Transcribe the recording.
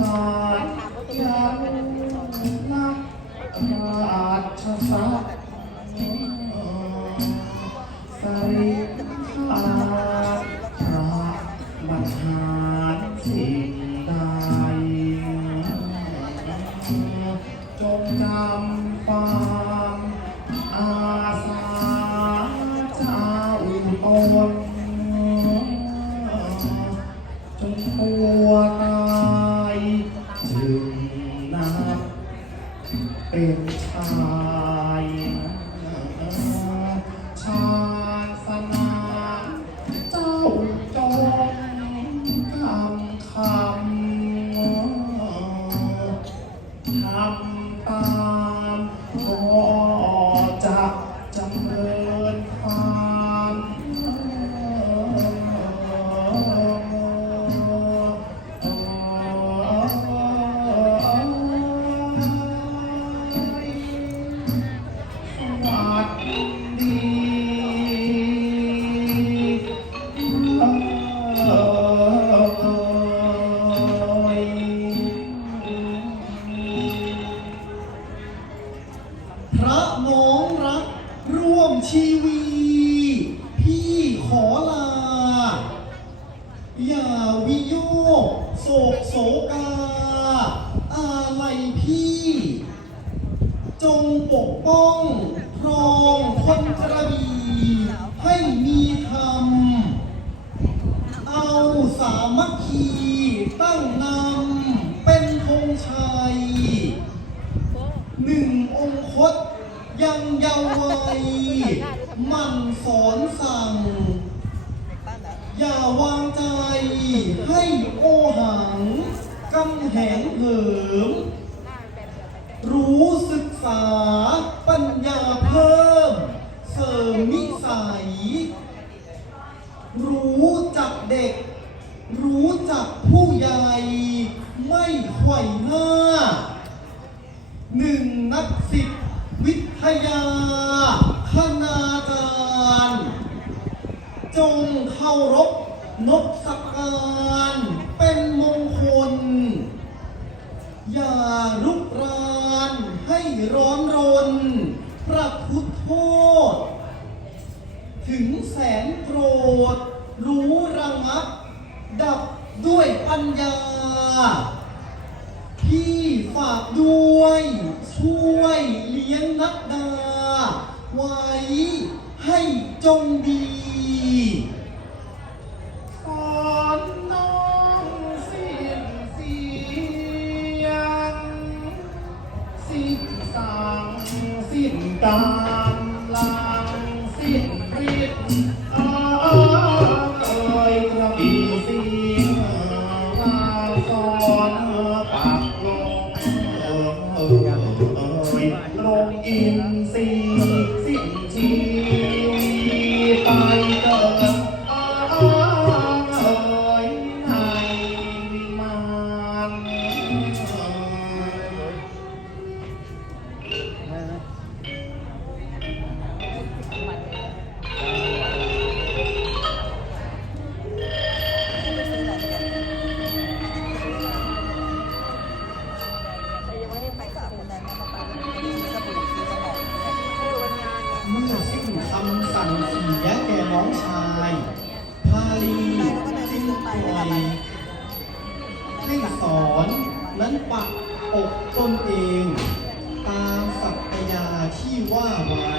ศ ช ชีวี พี่ขอลา อย่าวิโยกโศกโศกาอะไรพี่ จงปกป้องครองคนกระบี่ให้มีธรรม เอาสามัคคีตั้งนำเป็นธงชัย หนึ่งองคต ยังเยาว์วัยมันสอนสั่ง อย่าวางใจให้โอหังกำแหงเหิม รู้ศึกษาปัญญาเพิ่ม เสริมนิสัย รู้จักเด็ก รู้จักผู้ใหญ่ไม่ไขว่หน้าหนึ่งนักสิทธิวิท ยาคณาจารย์จงเคารพนบสักการเป็นมงคล อย่าลุกรานให้ร้อนรน ประทุษโทษ ถึงแสนโกรธ รู้ระงับ ดับด้วยปัญญา พี่ฝากด้วย ช่วย ลี้ยงนักดา ไว้ให้จงดีสอนน้องสิ้นเสียง สิ้นสังสิ้นกำลังสิ้น สั่งเสียแก่น้องชายพาลีจึงปล่อยให้สอนนั้นปักอกตนเอง ตามสัพยาที่ว่าไว้